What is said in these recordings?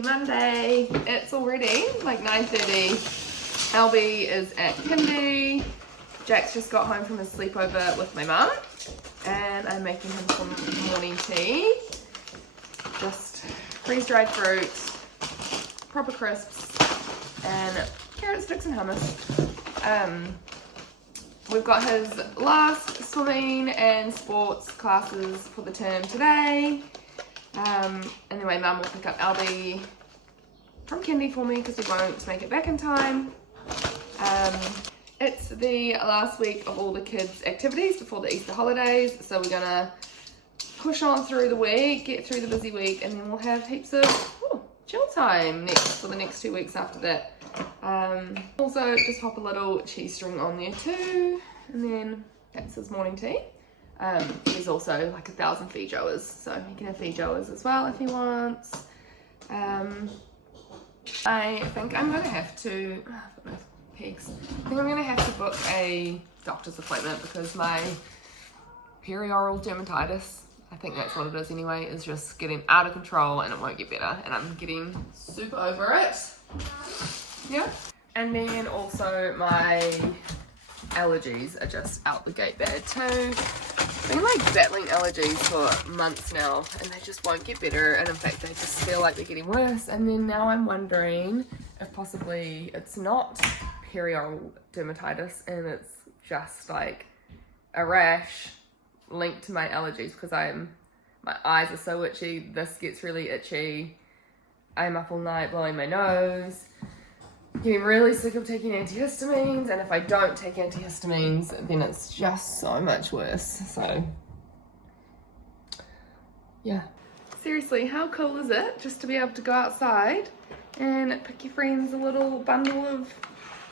Happy Monday. It's already like 9:30. Albie is at kindy. Jack's just got home from his sleepover with my mum. And I'm making him some morning tea. Just freeze-dried fruit, proper crisps, and carrot sticks and hummus. We've got his last swimming and sports classes for the term today. And then my mum will pick up Albie from kindy for me because we won't make it back in time. It's the last week of all the kids' activities before the Easter holidays, so we're gonna push on through the week, get through the busy week, and then we'll have heaps of chill time for the next 2 weeks after that. Also, just pop a little cheese string on there too, and then that's his morning tea. There's also like 1,000 feijoas, so he can have feijoas as well if he wants. I think I'm gonna have to, I think I'm gonna have to book a doctor's appointment because my perioral dermatitis, I think that's what it is anyway, is just getting out of control and it won't get better, and I'm getting super over it. Yeah. And then also my allergies are just out the gate bad too. I've been like battling allergies for months now and they just won't get better, and in fact they just feel like they're getting worse. And then now I'm wondering if possibly it's not perioral dermatitis and it's just like a rash linked to my allergies, because my eyes are so itchy, this gets really itchy, I'm up all night blowing my nose, getting really sick of taking antihistamines, and if I don't take antihistamines then it's just so much worse. So yeah, seriously, how cool is it just to be able to go outside and pick your friends a little bundle of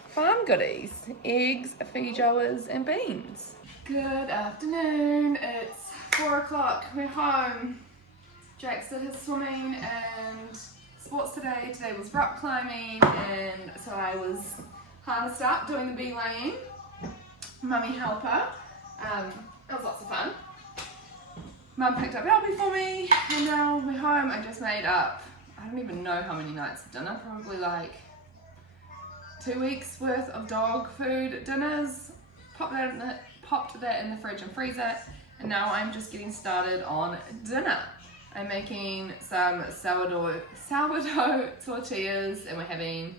farm goodies, eggs, feijoas and beans. Good afternoon, it's 4 o'clock, we're home. Jax did his swimming and sports today. Today was rock climbing, and so I was harnessed up doing the bee laying. Mummy helper. It was lots of fun. Mum picked up Albie for me, and now we're home. I just made up, I don't even know how many nights of dinner, probably like 2 weeks worth of dog food dinners. Popped that in the fridge and freezer, and now I'm just getting started on dinner. I'm making some sourdough tortillas, and we're having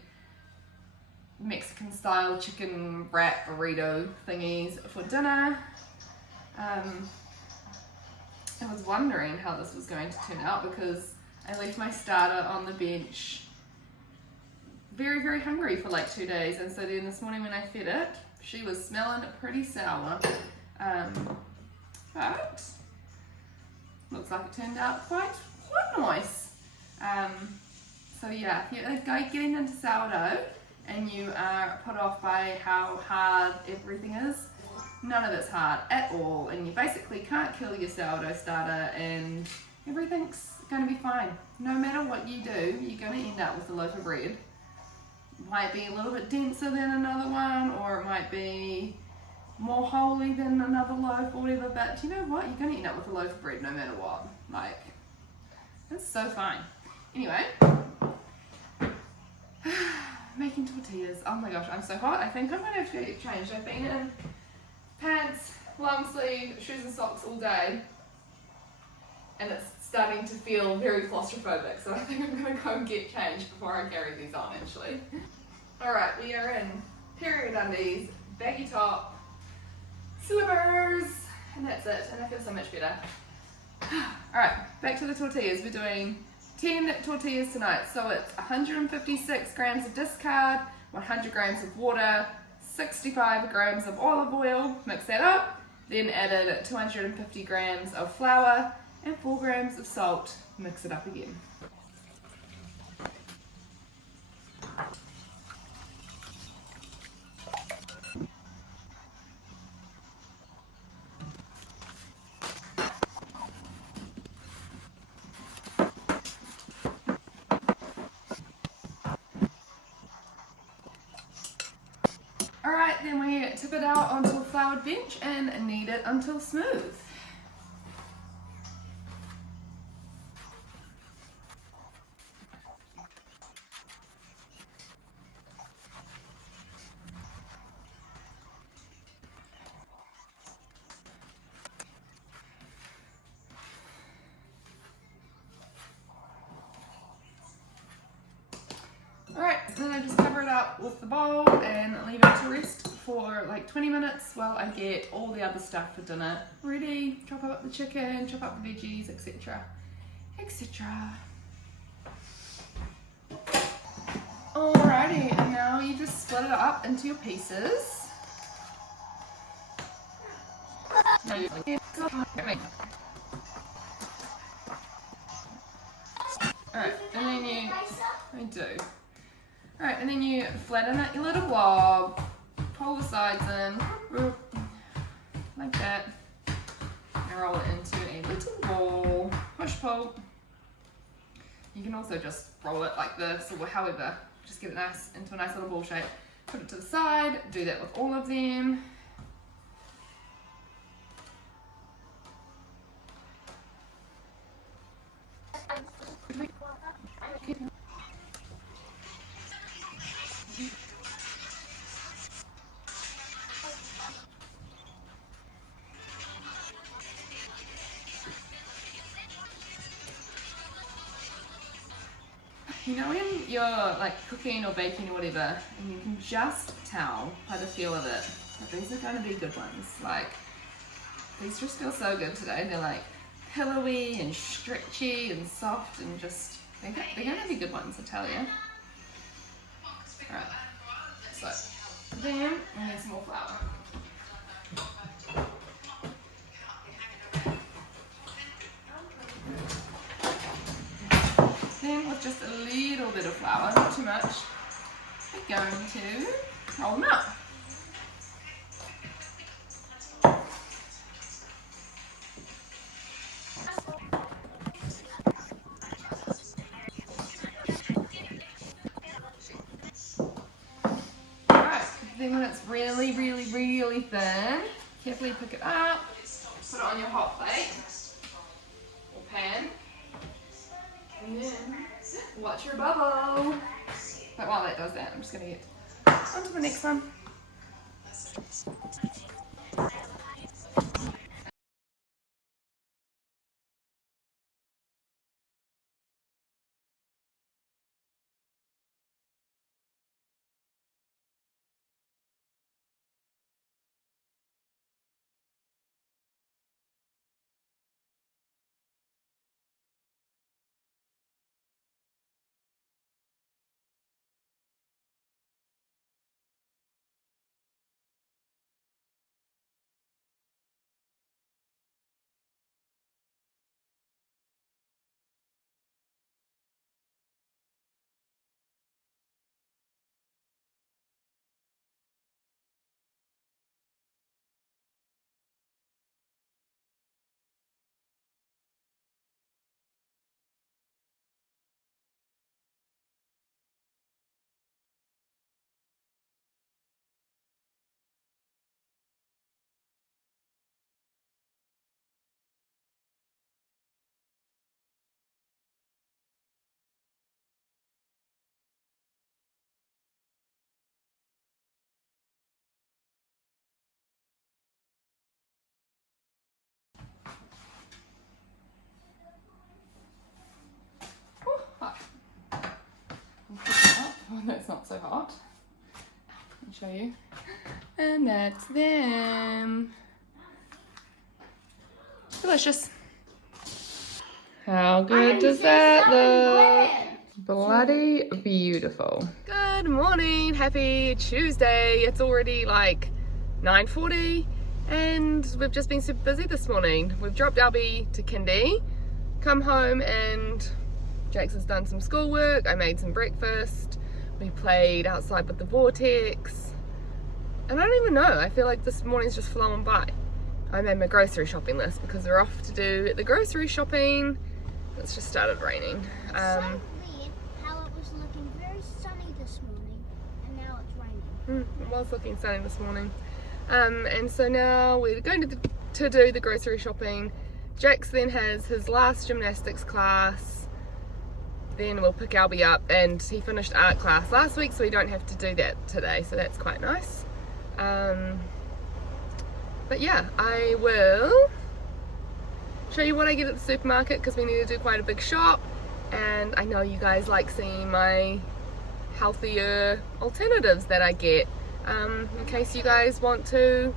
Mexican style chicken wrap burrito thingies for dinner. I was wondering how this was going to turn out because I left my starter on the bench very, very hungry for like 2 days, and so then this morning when I fed it, she was smelling pretty sour, but looks like it turned out quite nice. So yeah, if you're getting into sourdough and you are put off by how hard everything is, none of it's hard at all, and you basically can't kill your sourdough starter and everything's going to be fine. No matter what you do, you're going to end up with a loaf of bread. Might be a little bit denser than another one, or it might be more holy than another loaf or whatever, but you know what, you're going to end up with a loaf of bread no matter what. Like, it's so fine. Anyway, making tortillas. Oh my gosh, I'm so hot. I think I'm going to have to get changed. I've been in pants, long sleeve, shoes and socks all day, and it's starting to feel very claustrophobic, so I think I'm going to go and get changed before I carry these on actually. Alright, we are in period undies, baggy top, slippers, and that's it, and I feel so much better. Alright, back to the tortillas. We're doing 10 tortillas tonight, so it's 156 grams of discard, 100 grams of water, 65 grams of olive oil, mix that up, then added 250 grams of flour and 4 grams of salt, mix it up again. Alright, then we tip it out onto a floured bench and knead it until smooth. gonna just cover it up with the bowl and leave it to rest for like 20 minutes while I get all the other stuff for dinner ready. Chop up the chicken, chop up the veggies, etc. etc. Alrighty, and now you just split it up into your pieces. Alright, and then you flatten out your little blob, pull the sides in, like that, and roll it into a little ball, push pull. You can also just roll it like this, or however, just get it nice into a nice little ball shape. Put it to the side, do that with all of them. You know when you're like cooking or baking or whatever, and you can just tell by the feel of it that these are going to be good ones. Like, these just feel so good today. They're like pillowy and stretchy and soft and just, they're going to be good ones, I tell you. Alright, so then we need some more flour. Then with just a little bit of flour, not too much, we're going to roll them up. Alright, then when it's really, really, really thin, carefully pick it up, put it on your hot plate or pan. And then watch your bubble. But while that does that, I'm just going to get on to the next one. One that's not so hot. I'll show you. And that's them. Delicious. How good does that look? Bloody beautiful. Good morning. Happy Tuesday. It's already like 9:40 and we've just been super busy this morning. We've dropped Albie to kindy, come home and Jackson's done some schoolwork. I made some breakfast. We played outside with the vortex. And I don't even know, I feel like this morning's just flown by. I made my grocery shopping list because we're off to do the grocery shopping. It's just started raining. So weird how it was looking very sunny this morning and now it's raining. It was looking sunny this morning. And so now we're going to do the grocery shopping. Jax then has his last gymnastics class. Then we'll pick Albie up, and he finished art class last week, so we don't have to do that today, so that's quite nice. But yeah, I will show you what I get at the supermarket because we need to do quite a big shop, and I know you guys like seeing my healthier alternatives that I get, in case you guys want to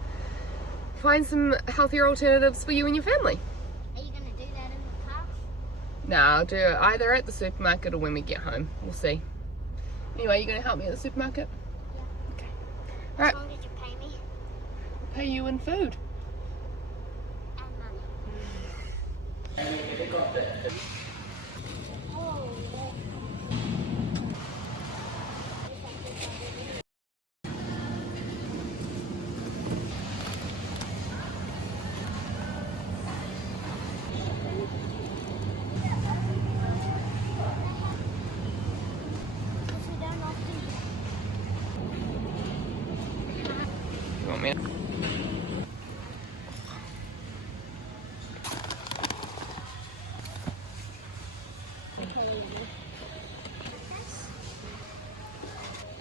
find some healthier alternatives for you and your family. Are you going to do that in the car? No, I'll do it either at the supermarket or when we get home. We'll see. Anyway, you going to help me at the supermarket? Yeah. Okay. How Alright. long did you pay me? I'll pay you in food. And money. Oh, You want me to?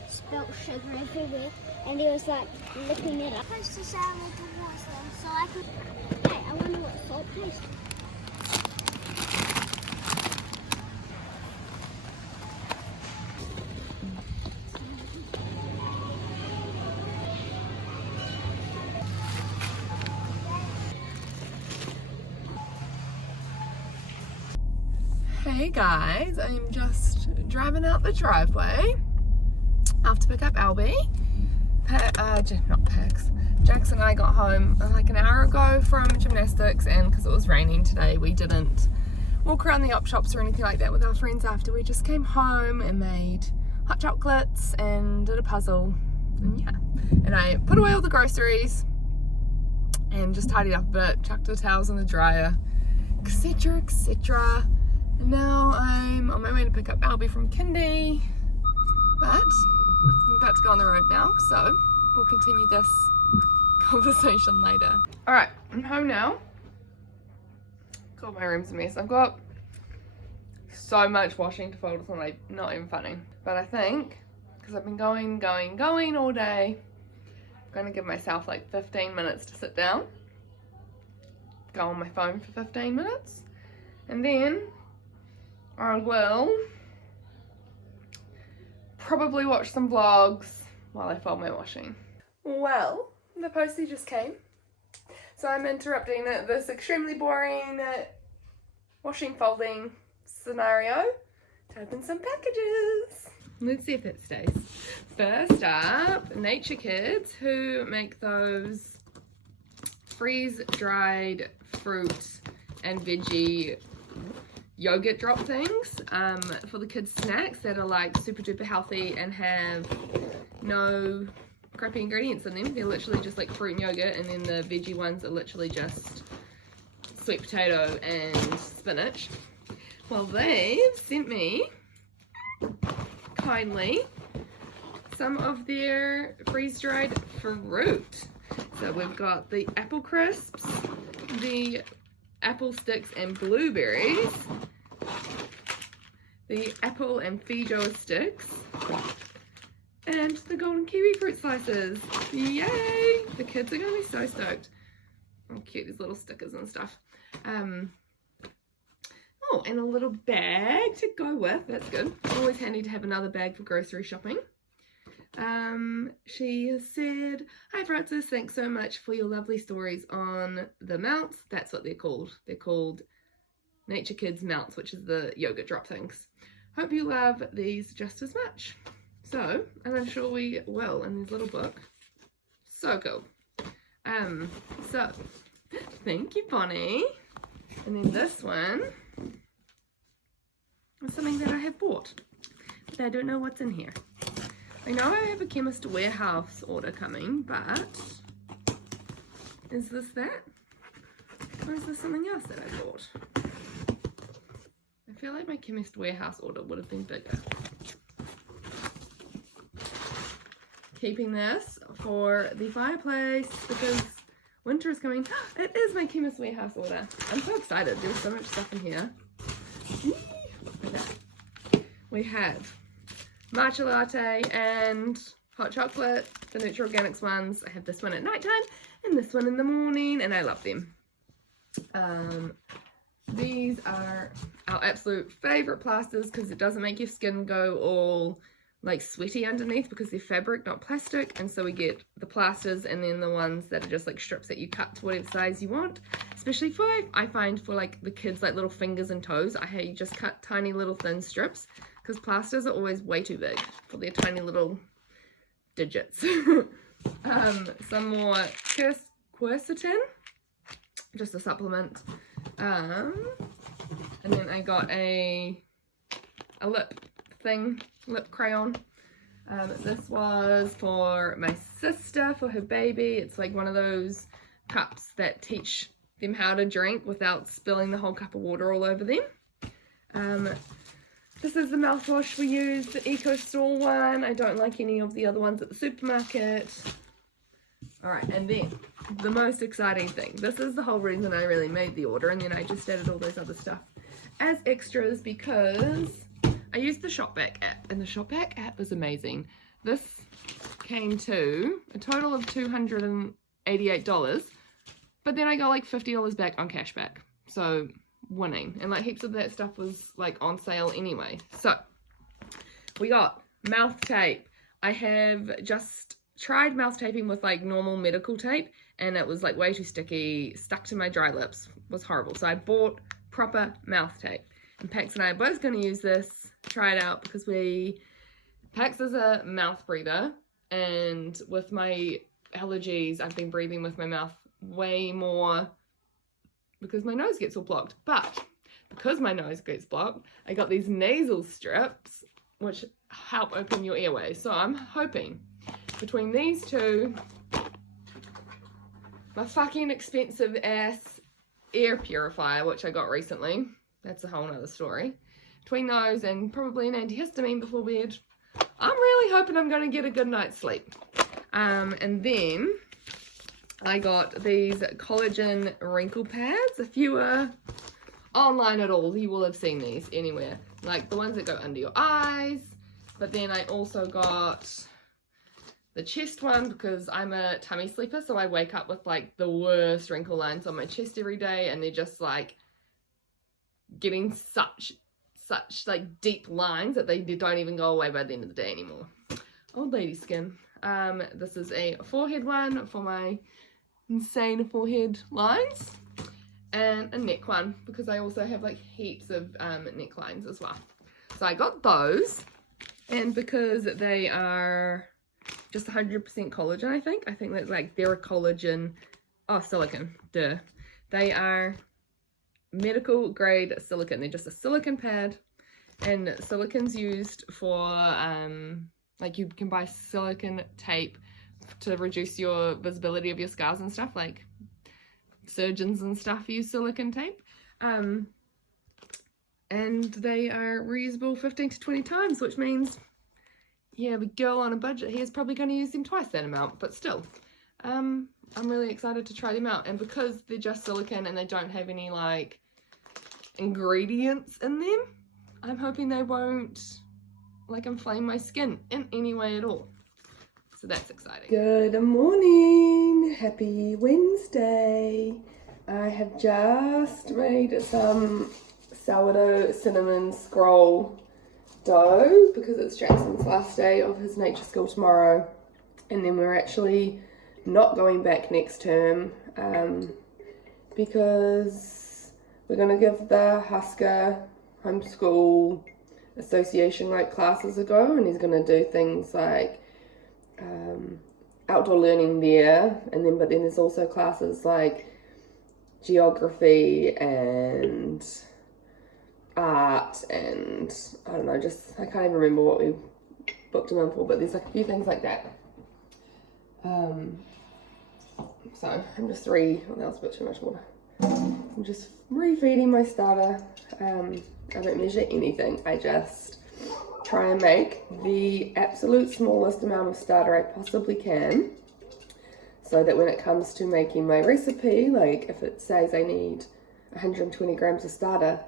Spelt sugar everywhere, and he was like looking it up. Supposed to sound like a Muslim, so I could. Hey, I wonder what salt tastes. Hey guys, I'm just driving out the driveway after pick up Albie. Not Pax. Jax and I got home like an hour ago from gymnastics, and because it was raining today, we didn't walk around the op shops or anything like that with our friends after. We just came home and made hot chocolates and did a puzzle, and yeah. And I put away all the groceries and just tidied up a bit, chucked the towels in the dryer, etc, etc. And now I'm on my way to pick up Albie from kindy, but I'm about to go on the road now, so we'll continue this conversation later. Alright, I'm home now. God, my room's a mess. I've got so much washing to fold, it's not even funny. But I think, because I've been going all day, I'm going to give myself like 15 minutes to sit down, go on my phone for 15 minutes, and then I will probably watch some vlogs while I fold my washing. Well, the postie just came, so I'm interrupting this extremely boring washing folding scenario to open some packages. Let's see if it stays. First up, Nature Kids, who make those freeze-dried fruit and veggie yogurt drop things for the kids' snacks that are like super duper healthy and have no crappy ingredients in them. They're literally just like fruit and yogurt, and then the veggie ones are literally just sweet potato and spinach. Well, they've sent me kindly some of their freeze-dried fruit. So we've got the apple crisps, the apple sticks and blueberries, the apple and feijoa sticks, and the golden kiwi fruit slices. Yay! The kids are going to be so stoked. Oh, cute, these little stickers and stuff. Oh, and a little bag to go with. That's good. Always handy to have another bag for grocery shopping. She said, "Hi Francis, thanks so much for your lovely stories on the mounts." That's what they're called. They're called Nature Kids mounts, which is the yogurt drop things. Hope you love these just as much. So, and I'm sure we will in this little book. So cool. So, thank you, Bonnie. And then this one is something that I have bought, but I don't know what's in here. I know I have a Chemist Warehouse order coming, but is this that? Or is this something else that I bought? I feel like my Chemist Warehouse order would have been bigger. Keeping this for the fireplace because winter is coming. It is my Chemist Warehouse order. I'm so excited. There's so much stuff in here. Look at that. We have matcha latte and hot chocolate, the Nutri Organics ones. I have this one at nighttime and this one in the morning, and I love them. These are our absolute favorite plasters because it doesn't make your skin go all like sweaty underneath because they're fabric, not plastic, and so we get the plasters and then the ones that are just like strips that you cut to whatever size you want. Especially for, I find for like the kids, like little fingers and toes, I just cut tiny little thin strips because plasters are always way too big for their tiny little digits. Some more quercetin, just a supplement, and then I got a lip crayon. This was for my sister for her baby. It's like one of those cups that teach them how to drink without spilling the whole cup of water all over them. This is the mouthwash we use, the Eco Store one. I don't like any of the other ones at the supermarket. Alright, and then the most exciting thing. This is the whole reason I really made the order, and then I just added all those other stuff as extras because I used the Shopback app, and the Shopback app is amazing. This came to a total of $288, but then I got like $50 back on cashback. So winning, and like heaps of that stuff was like on sale anyway. So we got mouth tape. I have just tried mouth taping with like normal medical tape, and it was like way too sticky, stuck to my dry lips, was horrible. So I bought proper mouth tape, and Pax and I are both going to use this, try it out, because Pax is a mouth breather, and with my allergies I've been breathing with my mouth way more because my nose gets all blocked. But because my nose gets blocked, I got these nasal strips which help open your airways. So I'm hoping between these two, my fucking expensive ass air purifier, which I got recently, that's a whole nother story, between those and probably an antihistamine before bed, I'm really hoping I'm going to get a good night's sleep. And then I got these collagen wrinkle pads. If you are online at all, you will have seen these anywhere. Like the ones that go under your eyes. But then I also got the chest one because I'm a tummy sleeper. So I wake up with like the worst wrinkle lines on my chest every day. And they're just like getting such like deep lines that they don't even go away by the end of the day anymore. Old lady skin. This is a forehead one for my insane forehead lines, and a neck one because I also have like heaps of neck lines as well. So I got those, and because they are just 100% collagen, I think that's like they're a collagen, silicone, duh. They are medical grade silicone. They're just a silicone pad, and silicone's used for like you can buy silicone tape to reduce your visibility of your scars and stuff. Like surgeons and stuff use silicone tape, and they are reusable 15 to 20 times, which means, yeah, the girl on a budget here is probably going to use them twice that amount. But still, I'm really excited to try them out, and because they're just silicone and they don't have any like ingredients in them, I'm hoping they won't like inflame my skin in any way at all. So that's exciting. Good morning, happy Wednesday. I have just made some sourdough cinnamon scroll dough because it's Jackson's last day of his nature school tomorrow, and then we're actually not going back next term because we're going to give the Husker Homeschool Association like classes a go, and he's going to do things like outdoor learning there, and then but then there's also classes like geography and art and I don't know, just I can't even remember what we booked him in for, but there's like a few things like that. So I'm just oh, that was a bit too much water. I'm just refeeding my starter. I don't measure anything, I just try and make the absolute smallest amount of starter I possibly can, so that when it comes to making my recipe, like if it says I need 120 grams of starter,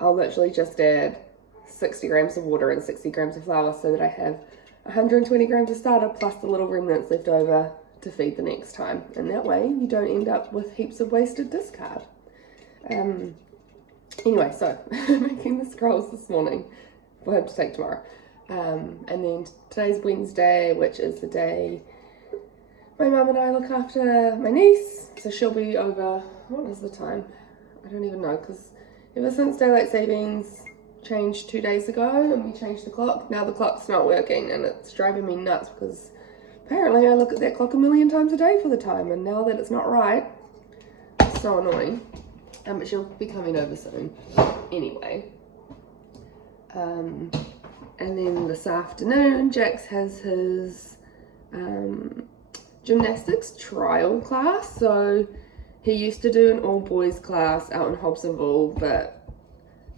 I'll literally just add 60 grams of water and 60 grams of flour so that I have 120 grams of starter plus the little remnants left over to feed the next time, and that way you don't end up with heaps of wasted discard. Anyway, so making the scrolls this morning for him to take tomorrow. And then today's Wednesday, which is the day my mum and I look after my niece, so she'll be over, what is the time? I don't even know, because ever since daylight savings changed 2 days ago and we changed the clock, now the clock's not working and it's driving me nuts because apparently I look at that clock a million times a day for the time, and now that it's not right, it's so annoying. But she'll be coming over soon anyway. And then this afternoon, Jax has his gymnastics trial class. So he used to do an all boys class out in Hobsonville, but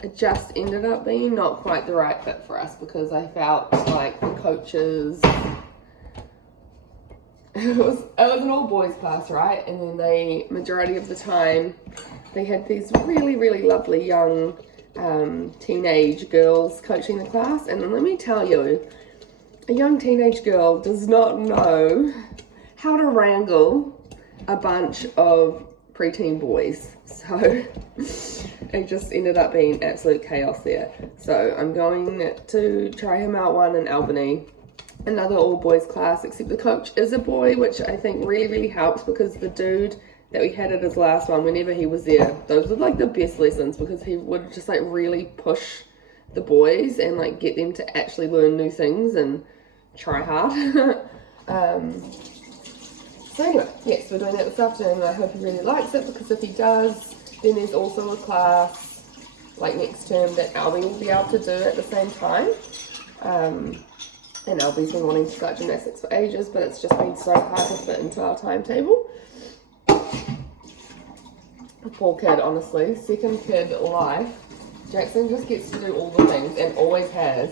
it just ended up being not quite the right fit for us because I felt like the coaches, it was an all boys class, right? And then they, majority of the time, they had these really, really lovely young teenage girls coaching the class. And let me tell you, a young teenage girl does not know how to wrangle a bunch of preteen boys. So it just ended up being absolute chaos there. So I'm going to try him out one in Albany, another all boys class, except the coach is a boy, which I think really, really helps because the dude that we had at his last one, whenever he was there, those were like the best lessons because he would just like really push the boys and like get them to actually learn new things and try hard. So anyway, yes, we're doing that this afternoon and I hope he really likes it, because if he does, then there's also a class like next term that Albie will be able to do at the same time. And Albie's been wanting to start gymnastics for ages, but it's just been so hard to fit into our timetable. Poor kid, honestly. Second kid life. Jackson just gets to do all the things and always has.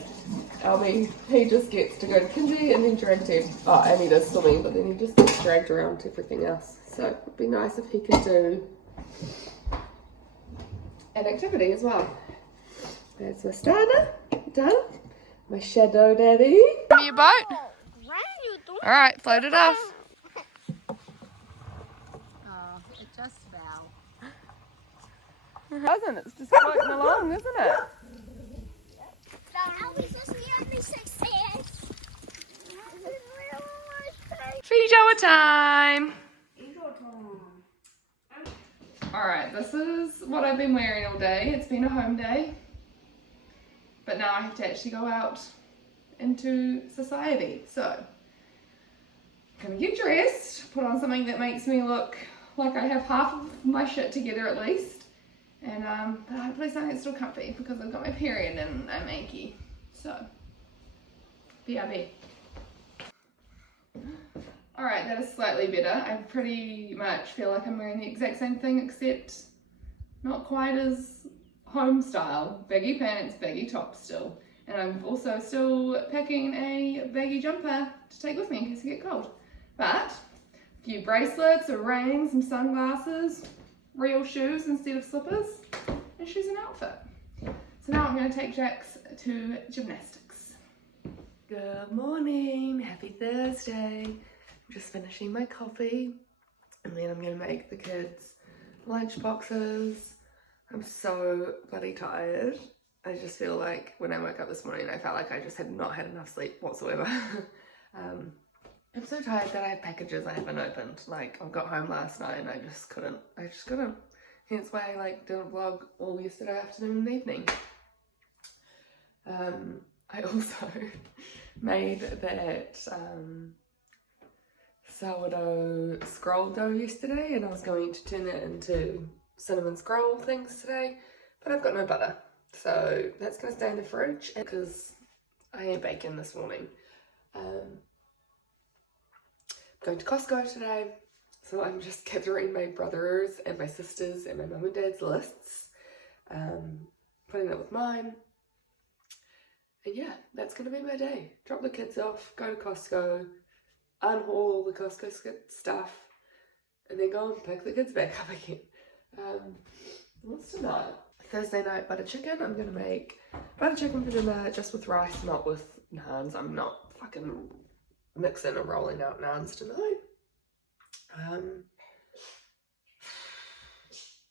Albie, he just gets to go to kindy and then dragged to, and he does swimming, but then he just gets dragged around to everything else. So it would be nice if he could do an activity as well. There's my starter, done. My shadow daddy. Your boat? Alright, float it off. It just fell. It doesn't, it's just floating along, isn't it? Feijoa time! Alright, this is what I've been wearing all day. It's been a home day. But now I have to actually go out into society. So, I'm gonna get dressed, put on something that makes me look like I have half of my shit together at least. And hopefully something that's still comfy because I've got my period and I'm achy. So, BRB. Alright, that is slightly better. I pretty much feel like I'm wearing the exact same thing except not quite as home style. Baggy pants, baggy top still. And I'm also still packing a baggy jumper to take with me in case I get cold. But a few bracelets, a ring, some sunglasses, real shoes instead of slippers, and she's an outfit. So now I'm going to take Jax to gymnastics. Good morning, happy Thursday. I'm just finishing my coffee and then I'm going to make the kids lunch boxes. I'm so bloody tired. I just feel like when I woke up this morning I felt like I just had not had enough sleep whatsoever. I'm so tired that I have packages I haven't opened. Like, I got home last night and I just couldn't. Hence why I like didn't vlog all yesterday afternoon and evening. I also made that sourdough scroll dough yesterday and I was going to turn that into cinnamon scroll things today, but I've got no butter. So that's going to stay in the fridge because I ate bacon this morning. Going to Costco today, so I'm just gathering my brothers and my sisters and my mum and dad's lists, putting that with mine, and yeah, that's going to be my day. Drop the kids off, go to Costco, unhaul all the Costco stuff, and then go and pick the kids back up again. What's tonight? Thursday night butter chicken. I'm going to make butter chicken for dinner just with rice, not with naans. I'm not fucking mixing or rolling out naans tonight. I'm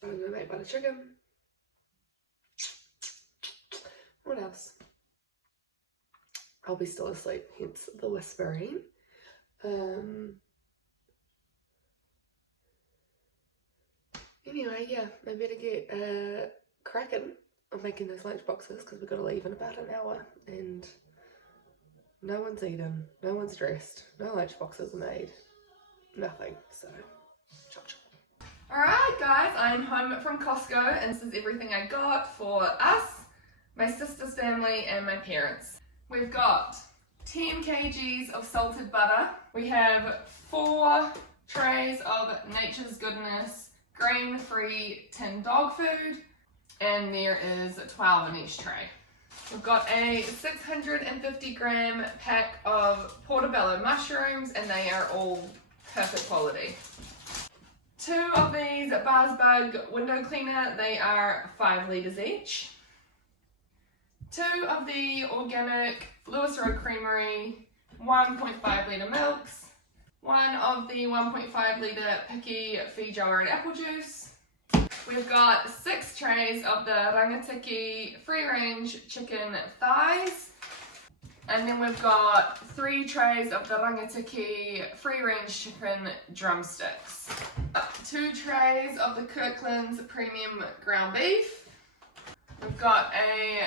going to make butter chicken. What else? I'll be still asleep, hence the whispering. Anyway, yeah, I better get cracking on making those lunch boxes because we've got to leave in about an hour and no one's eaten, no one's dressed, no lunch boxes are made, nothing, so chop chop. Alright guys, I'm home from Costco and this is everything I got for us, my sister's family and my parents. We've got 10 kgs of salted butter, we have 4 trays of Nature's Goodness grain-free tin dog food, and there is 12 in each tray. We've got a 650 gram pack of portobello mushrooms and they are all perfect quality. 2 of these Bars Bug window cleaner, they are 5 litres each. 2 of the organic Lewis Road Creamery 1.5 litre milks. 1 of the 1.5 litre Picky Feijoa and apple juice. We've got 6 trays of the Rangatiki free range chicken thighs. And then we've got 3 trays of the Rangatiki free range chicken drumsticks. 2 trays of the Kirkland's premium ground beef. We've got a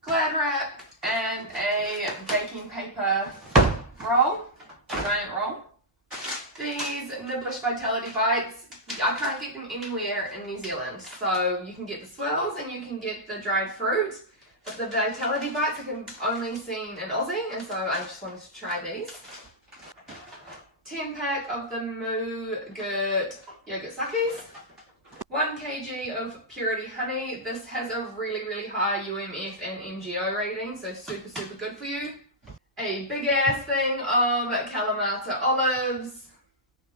Glad wrap and a baking paper roll, giant roll. These Nibblish Vitality Bites, I can't get them anywhere in New Zealand. So you can get the swirls and you can get the dried fruit. But the Vitality Bites I can only seen in Aussie, and so I just wanted to try these. 10 pack of the Moo Gurt yogurt sakis. 1 kg of Purity honey. This has a really high UMF and MGO rating, so super good for you. A big ass thing of Kalamata olives.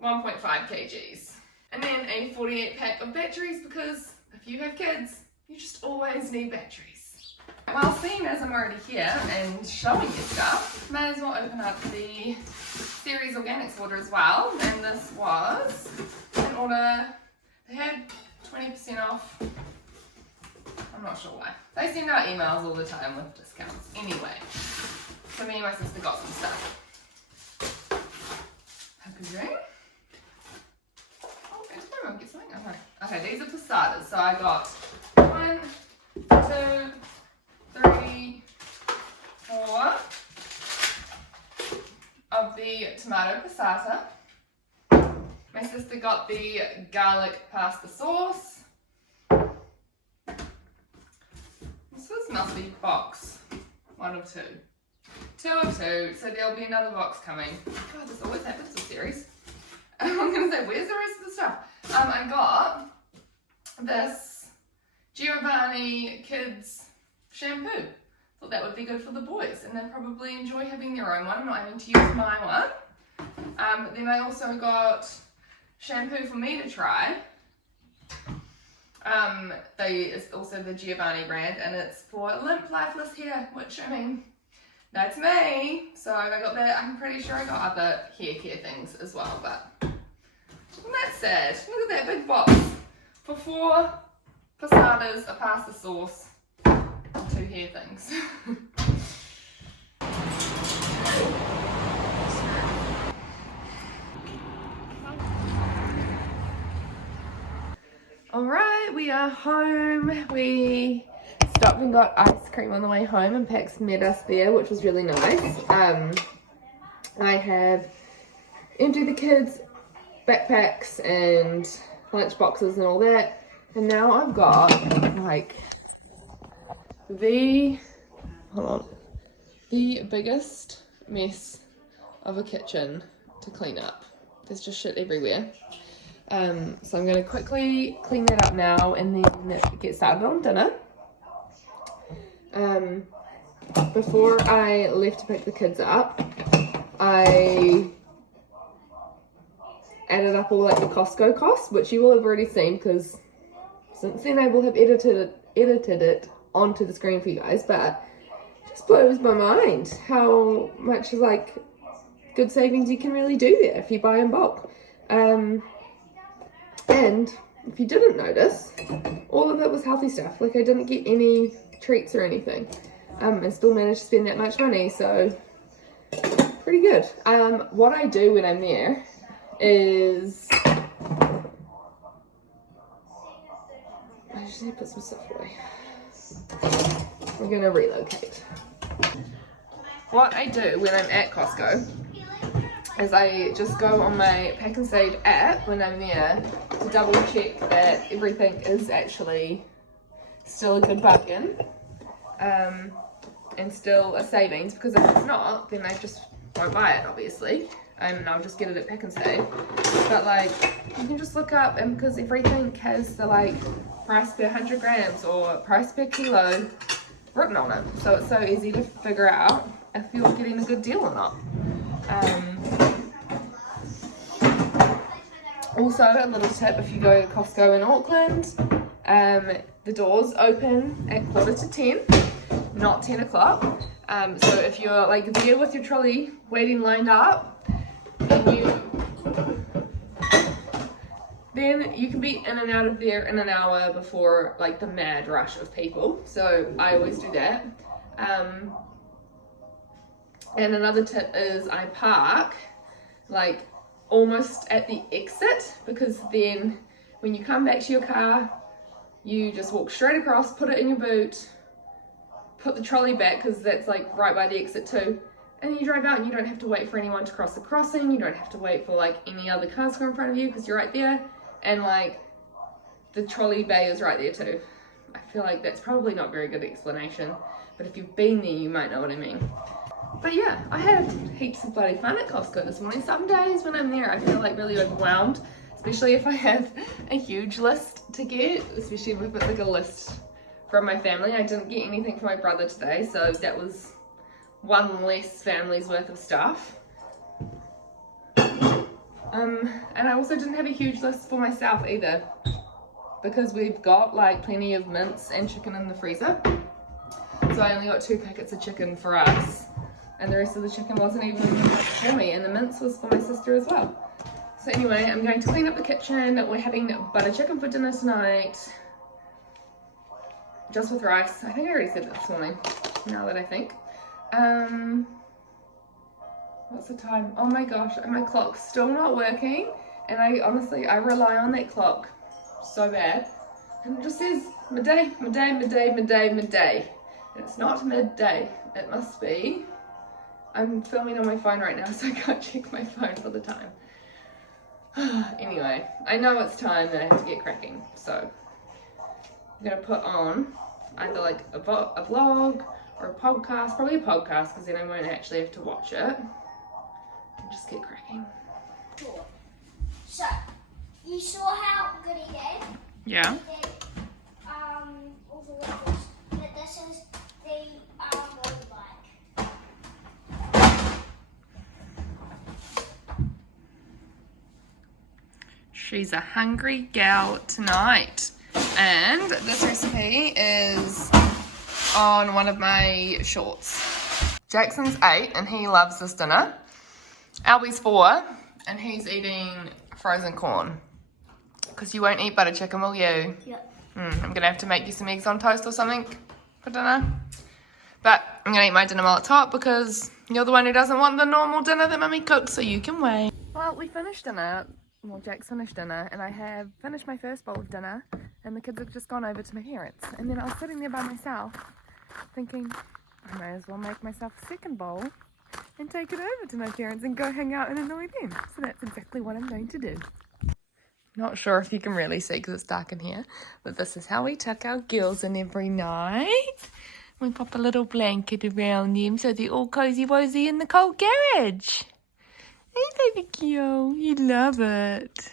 1.5 kgs. And then a 48 pack of batteries because if you have kids, you just always need batteries. Well, seeing as I'm already here and showing you stuff, may as well open up the Series Organics order as well. And this was an order, they had 20% off. I'm not sure why. They send out emails all the time with discounts. Anyway, so me and my sister got some stuff. Packaging. Get something? Okay, these are passadas. So I got 1, 2, 3, 4 of the tomato passata. My sister got the garlic pasta sauce. This must be box 1 of 2. 2 of 2, so there'll be another box coming. God, this always happens with series. I'm going to say, where's the rest of the stuff? I got this Giovanni Kids shampoo. Thought that would be good for the boys and they'd probably enjoy having their own one. I'm not having to use my one. Then I also got shampoo for me to try. It's also the Giovanni brand and it's for limp, lifeless hair, which I mean, that's me. So I got that. I'm pretty sure I got other hair care things as well, but isn't that sad? Look at that big box for 4 passadas, a pasta sauce, and 2 hair things. Alright, we are home. We stopped and got ice cream on the way home and Pax met us there, which was really nice. I have emptied the kids' backpacks and lunch boxes and all that, and now I've got like the biggest mess of a kitchen to clean up. There's just shit everywhere. So I'm going to quickly clean that up now and then get started on dinner. Before I left to pick the kids up, I added up all like the Costco costs, which you will have already seen because since then I will have edited it onto the screen for you guys, but it just blows my mind how much like good savings you can really do there if you buy in bulk. And if you didn't notice, all of it was healthy stuff. Like I didn't get any treats or anything. and still manage to spend that much money, so pretty good. What I do when I'm there is I just need to put some stuff away. We're gonna relocate. What I do when I'm at Costco is I just go on my Pack and Save app when I'm there to double check that everything is actually still a good bargain and still a savings, because if it's not, then I just won't buy it, obviously, and I'll just get it at Pack and Save. But like, you can just look up, and because everything has the like price per 100 grams or price per kilo written on it, so it's so easy to figure out if you're getting a good deal or not. Also, a little tip, if you go to Costco in Auckland, the doors open at 9:45, not 10 o'clock. So if you're like there with your trolley waiting lined up, then you can be in and out of there in an hour before like the mad rush of people. So I always do that. And another tip is I park like almost at the exit, because then when you come back to your car, you just walk straight across, put it in your boot, put the trolley back, because that's like right by the exit too, and you drive out, and you don't have to wait for anyone to cross the crossing. You don't have to wait for like any other cars to go in front of you, because you're right there, and like the trolley bay is right there too. I feel like that's probably not a very good explanation, but if you've been there, you might know what I mean. But yeah, I had heaps of bloody fun at Costco this morning. Some days when I'm there, I feel like really overwhelmed, especially if I have a huge list to get, especially if it's like a list from my family. I didn't get anything for my brother today, so that was one less family's worth of stuff. And I also didn't have a huge list for myself either, because we've got like plenty of mince and chicken in the freezer. So I only got 2 packets of chicken for us, and the rest of the chicken wasn't even for me, and the mince was for my sister as well. So anyway, I'm going to clean up the kitchen. We're having butter chicken for dinner tonight, just with rice. I think I already said that this morning, now that I think. What's the time? Oh my gosh, my clock's still not working, and I rely on that clock so bad. And it just says midday, midday, midday, midday, midday. And it's not midday. It must be. I'm filming on my phone right now, so I can't check my phone for the time. Anyway, I know it's time that I have to get cracking, so I'm gonna put on either like a vlog or a podcast, probably a podcast, because then I won't actually have to watch it. And just get cracking. Cool. So, you saw how good he did? Yeah. He did, all the levels. But this is the motorbike. She's a hungry gal tonight. And this recipe is on one of my shorts. Jackson's 8 and he loves this dinner. Albie's 4 and he's eating frozen corn. Because you won't eat butter chicken, will you? Yep. I'm gonna have to make you some eggs on toast or something for dinner. But I'm gonna eat my dinner while it's hot, because you're the one who doesn't want the normal dinner that Mummy cooks, so you can wait. Well, we finished dinner. Well, Jack's finished dinner, and I have finished my first bowl of dinner, and the kids have just gone over to my parents. And then I was sitting there by myself, thinking, I may as well make myself a second bowl and take it over to my parents and go hang out and annoy them. So that's exactly what I'm going to do. Not sure if you can really see because it's dark in here, but this is how we tuck our girls in every night. We pop a little blanket around them so they're all cozy wozy in the cold garage. Hey, baby girl, you love it.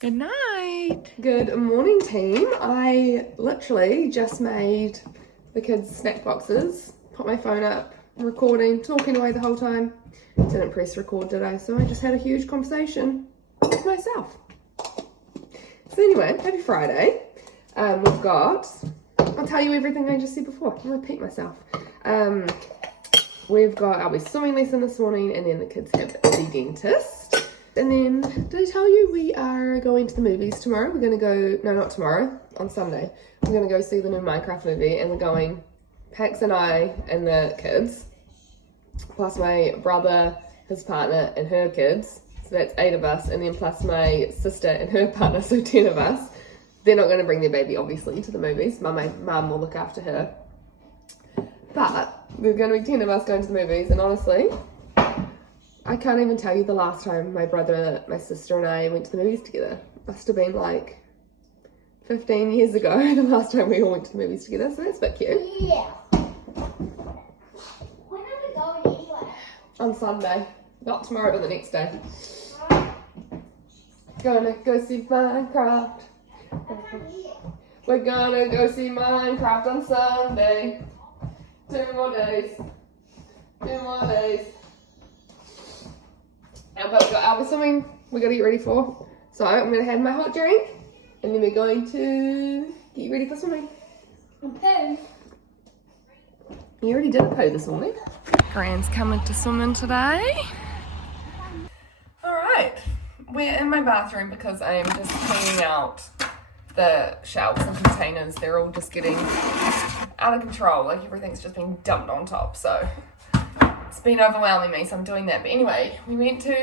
Good night. Good morning, team. I literally just made the kids' snack boxes, put my phone up, recording, talking away the whole time. Didn't press record, did I? So I just had a huge conversation with myself. So anyway, happy Friday. We've got, I'll tell you everything I just said before. I'll repeat myself. We've got our swimming lesson this morning, and then the kids have the dentist. And then, did I tell you we are going to the movies tomorrow? We're going to go, no, not tomorrow, on Sunday. We're going to go see the new Minecraft movie, and we're going Pax and I and the kids, plus my brother, his partner, and her kids. So that's 8 of us, and then plus my sister and her partner, so 10 of us. They're not going to bring their baby, obviously, to the movies. My mum will look after her. But there's going to be 10 of us going to the movies, and honestly, I can't even tell you the last time my brother, my sister, and I went to the movies together. Must have been like 15 years ago, the last time we all went to the movies together, so that's a bit cute. Yeah. When are we going anyway? On Sunday. Not tomorrow, but the next day. Gonna go see Minecraft. We're gonna go see Minecraft on Sunday. 2 more days. 2 more days. But we've got Albert swimming we gotta get ready for. So I'm gonna have my hot drink and then we're going to get ready for swimming. And poo. You already did a poo this morning. Gran's coming to swimming today. Alright, we're in my bathroom because I'm just cleaning out the shelves and containers. They're all just getting out of control, like everything's just been dumped on top, so it's been overwhelming me, so I'm doing that. But anyway, we went to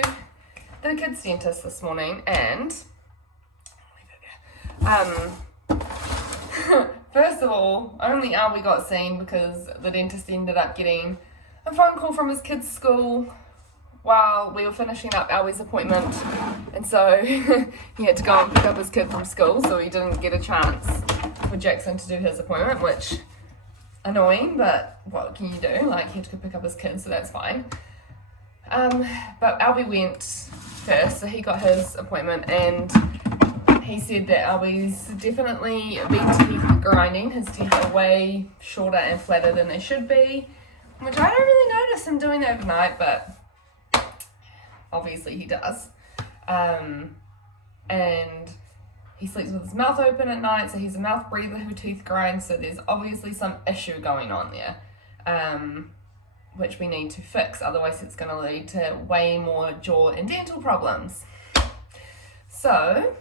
the kids' dentist this morning, and first of all, only Albie got seen because the dentist ended up getting a phone call from his kids' school while we were finishing up Albie's appointment, and so he had to go and pick up his kid from school, so he didn't get a chance for Jackson to do his appointment, which annoying, but what can you do? Like, he had to go pick up his kid, so that's fine. But Albie went first, so he got his appointment, and he said that Albie's definitely been teeth grinding. His teeth are way shorter and flatter than they should be, which I don't really notice him doing overnight, but obviously he does. And he sleeps with his mouth open at night, so he's a mouth breather who teeth grinds, so there's obviously some issue going on there, which we need to fix, otherwise it's going to lead to way more jaw and dental problems. So,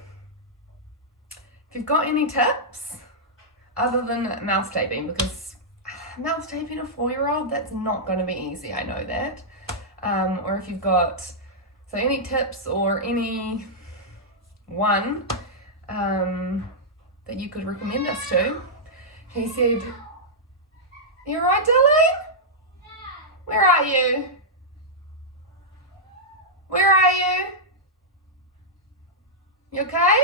if you've got any tips, other than mouth taping, because mouth taping a 4-year-old, that's not going to be easy, I know that. Or if you've got, so any tips or any one that you could recommend us to. He said, "You alright, darling? Where are you? Where are you? You okay?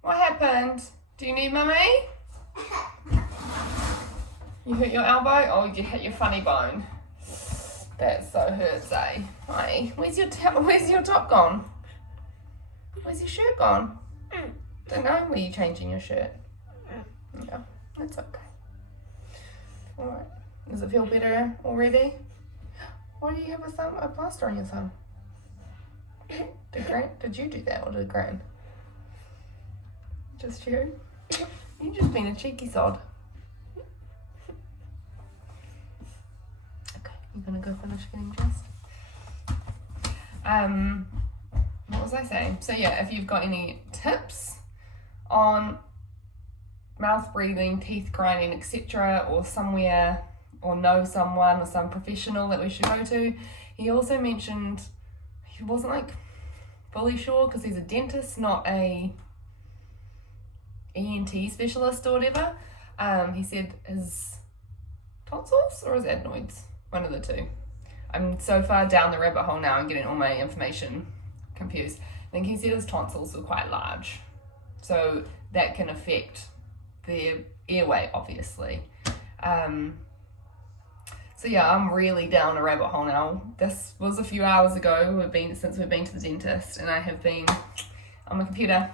What happened? Do you need mummy? You hurt your elbow? Oh, you hit your funny bone. That so hurts, eh? Hey, where's your top gone? Where's your shirt gone? Don't know. Were you changing your shirt? Yeah, that's okay. Alright. Does it feel better already? Why do you have a plaster on your thumb? Did you do that, or did Gran? Just you? You've just been a cheeky sod. Okay, you're gonna go finish getting dressed? What was I saying? So yeah, if you've got any tips on mouth breathing, teeth grinding, etc., or somewhere, or know someone or some professional that we should go to. He also mentioned he wasn't like fully sure because he's a dentist, not a ENT specialist or whatever. He said his tonsils or his adenoids, one of the two. I'm so far down the rabbit hole now and getting all my information confused. I think he said his tonsils were quite large, so that can affect the airway, obviously. So yeah, I'm really down a rabbit hole now. This was a few hours ago since we've been to the dentist, and I have been on my computer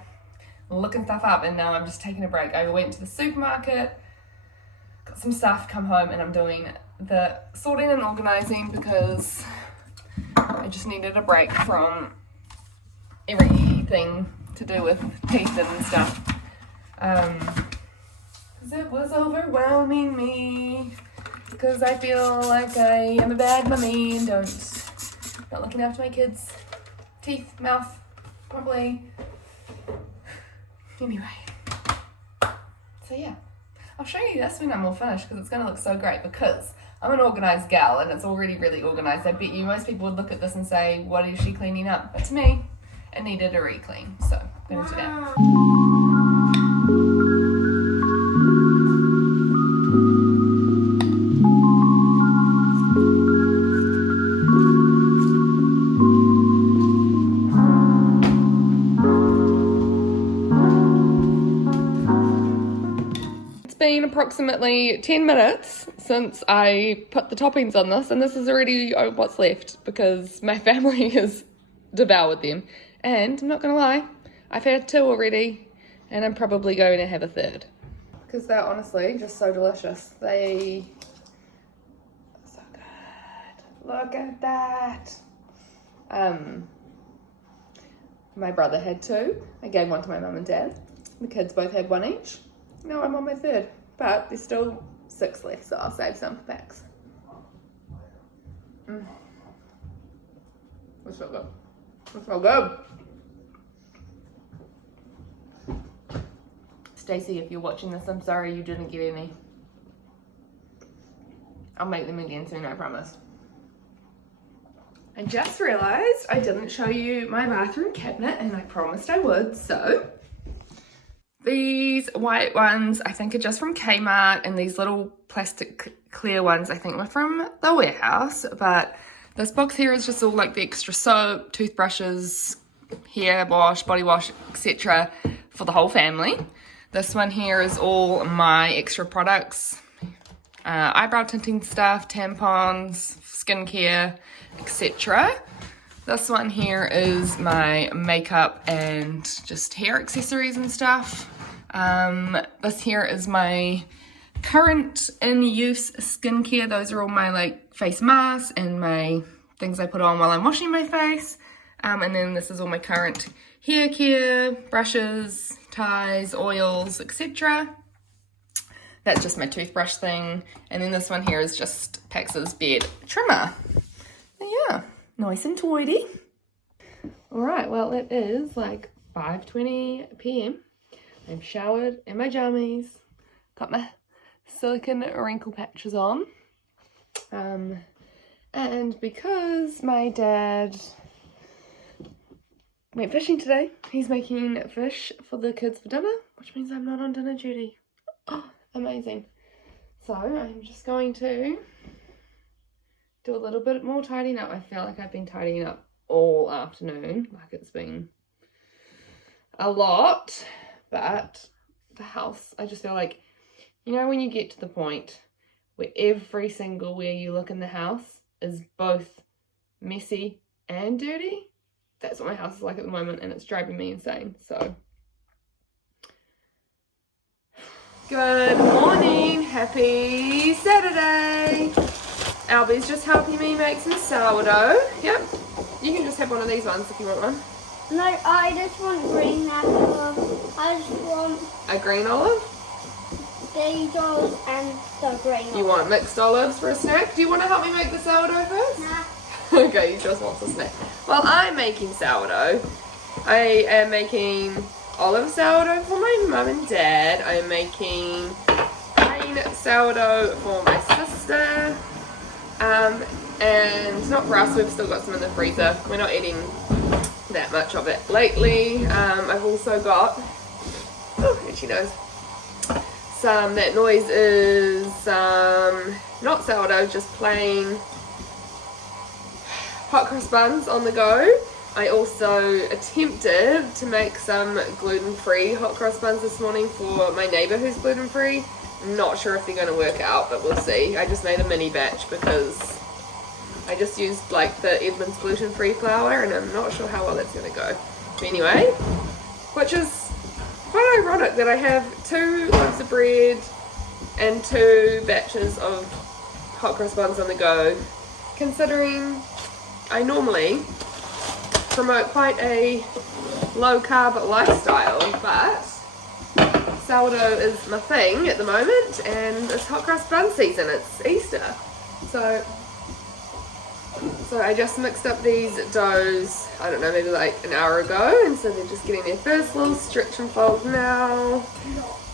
looking stuff up, and now I'm just taking a break. I went to the supermarket, got some stuff, come home, and I'm doing the sorting and organising because I just needed a break from everything to do with teeth and stuff. Because it was overwhelming me. Because I feel like I am a bad mummy and not looking after my kids' teeth, mouth properly. Anyway. So yeah. I'll show you this when I'm all finished because it's going to look so great, because I'm an organised gal and it's already really organised. I bet you most people would look at this and say, what is she cleaning up? But to me, it needed a re-clean, so I'm going to do that. Been approximately 10 minutes since I put the toppings on this, and this is already what's left because my family has devoured them. And I'm not gonna lie, I've had 2 already and I'm probably going to have a 3rd because they're honestly just so delicious. They are so good. Look at that. My brother had 2. I gave one to my mum and dad. The kids both had 1 each. No, I'm on my 3rd, but there's still 6 left, so I'll save some for packs. It's so good. It's so good. Stacey, if you're watching this, I'm sorry you didn't get any. I'll make them again soon, I promise. I just realised I didn't show you my bathroom cabinet, and I promised I would, so... These white ones I think are just from Kmart, and these little plastic clear ones I think were from the warehouse, but this box here is just all like the extra soap, toothbrushes, hair wash, body wash, etc. for the whole family. This one here is all my extra products, eyebrow tinting stuff, tampons, skincare, etc. This one here is my makeup and just hair accessories and stuff. This here is my current in use skincare. Those are all my like face masks and my things I put on while I'm washing my face. And then this is all my current hair care, brushes, ties, oils, etc. That's just my toothbrush thing. And then this one here is just Pax's bed trimmer. So yeah. Nice and tidy. Alright, well it is like 5:20 p.m. I'm showered in my jammies, got my silicone wrinkle patches on, and because my dad went fishing today, he's making fish for the kids for dinner, which means I'm not on dinner duty. Oh, amazing. So I'm just going to do a little bit more tidying up. I feel like I've been tidying up all afternoon, like it's been a lot, but the house, I just feel like, you know, when you get to the point where every single where you look in the house is both messy and dirty, that's what my house is like at the moment, and it's driving me insane. So good morning, happy Saturday. Albie's just helping me make some sourdough. Yep, you can just have one of these ones if you want one. No, I just want green olive. I just want A green olive? these olives and the green olive. You want mixed olives for a snack? Do you want to help me make the sourdough first? Nah. Okay, you just want a snack. Well, I'm making sourdough. I am making olive sourdough for my mum and dad. I'm making plain sourdough for my sister. And not for us, we've still got some in the freezer. We're not eating that much of it lately. I've also got, oh, itchy nose. That noise is not sourdough, just plain hot cross buns on the go. I also attempted to make some gluten-free hot cross buns this morning for my neighbour who's gluten-free. I'm not sure if they're going to work out, but we'll see. I just made a mini batch because I just used like the Edmonds gluten-free flour, and I'm not sure how well that's going to go. But anyway, which is quite ironic that I have 2 loaves of bread and 2 batches of hot cross buns on the go, considering I normally promote quite a low carb lifestyle, but sourdough is my thing at the moment, and it's hot cross bun season, it's Easter. So I just mixed up these doughs, I don't know, maybe like an hour ago, and so they're just getting their first little stretch and fold now.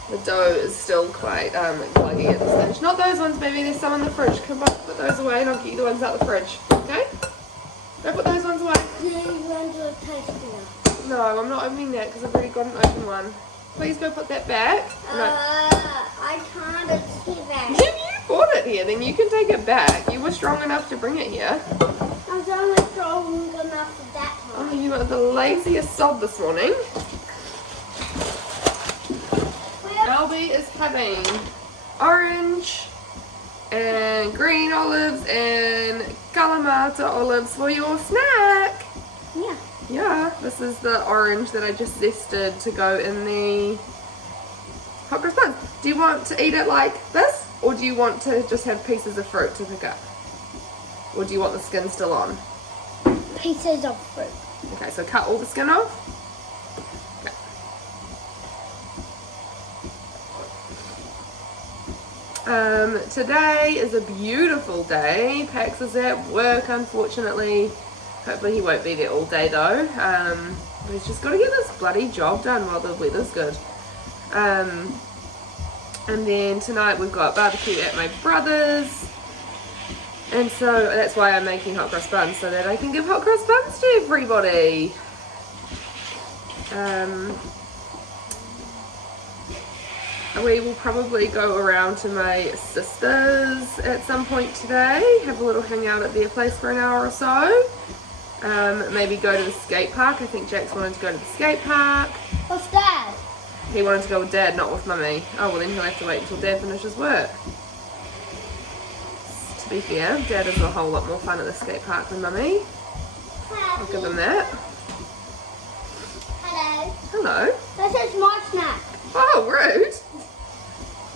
The dough is still quite gluggy at this stage. Not those ones, baby. There's some in the fridge. Come on, put those away and I'll get you the ones out the fridge. Okay? Go put those ones away. Do you want to taste it? No, I'm not opening that because I've already got an open one. Please go put that back. No. I can't see that. If you bought it here, then you can take it back. You were strong enough to bring it here. I was only strong enough for that Oh, time. you are the laziest sod this morning. Albie is having orange and green olives and Kalamata olives for your snack. Yeah. Yeah, this is the orange that I just zested to go in the hot cross buns. Do you want to eat it like this, or do you want to just have pieces of fruit to pick up? Or do you want the skin still on? Pieces of fruit. Okay, so cut all the skin off. Today is a beautiful day. Pax is at work, unfortunately. Hopefully he won't be there all day though. He's just got to get this bloody job done while the weather's good. And then tonight we've got barbecue at my brother's. And so that's why I'm making hot cross buns, so that I can give hot cross buns to everybody. We will probably go around to my sister's at some point today, have a little hangout at their place for an hour or so. Maybe go to the skate park. I think Jack's wanted to go to the skate park. What's that? He wanted to go with Dad, not with Mummy. Oh, well then he'll have to wait until Dad finishes work. To be fair, Dad is a whole lot more fun at the skate park than Mummy. I'll give him that. Hello. Hello. This is my snack. Oh, rude.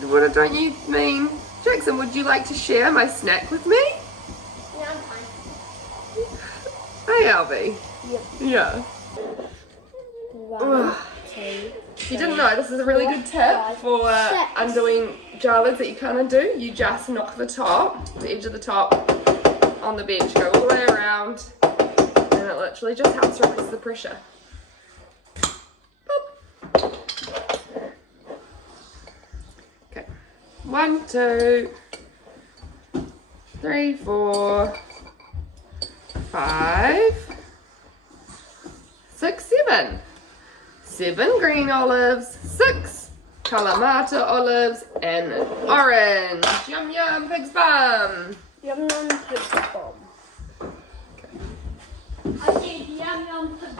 What don't you mean? Jackson, would you like to share my snack with me? Yeah, I'm fine. Hey, Albie. Yep. Yeah. 1, 2. You didn't know this is a really good tip for undoing jallards that you can't undo. You just knock the top, the edge of the top, on the bench, go all the way around, and it literally just helps release the pressure. Boop. Okay. 1, 2, 3, 4, 5, 6, 7. 7 green olives, 6 Kalamata olives, and an orange. Yum yum, pig's bum. Yum yum pig bomb. I did yum yum pig